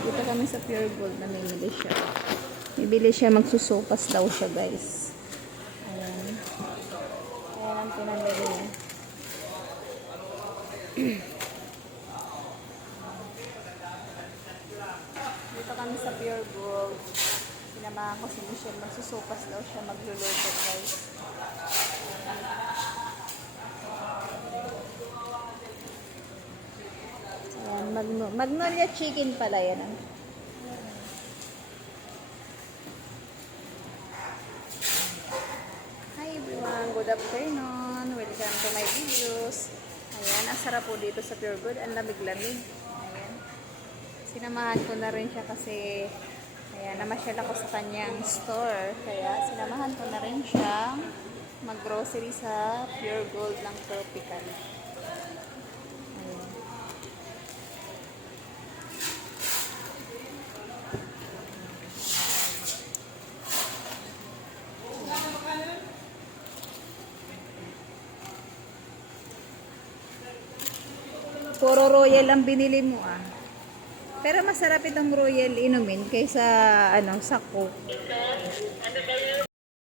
Dito kami sa Pure Gold na namimili siya. Bibili siya, magsusopas daw siya, guys. Ayan. Ayan ang pinamili niya. Dito kami sa Pure Gold. Sinamahan ko si Michelle. Magsusopas daw siya, magluluto, guys. Ayan, Magnolia chicken pala yan. Hi everyone, good afternoon. Welcome to my videos. Ayan, ang sarap po dito sa Pure Gold. Ang lamig-lamig. Ayan. Sinamahan ko na rin siya kasi ayan, namasyal ako sa kanyang store. Kaya sinamahan ko na rin siyang mag-grocery sa Pure Gold ng Tropical. Puro royal ang binili mo ah. Pero masarap itong royal inumin kaysa ano, sa Coke. Ano ba yun?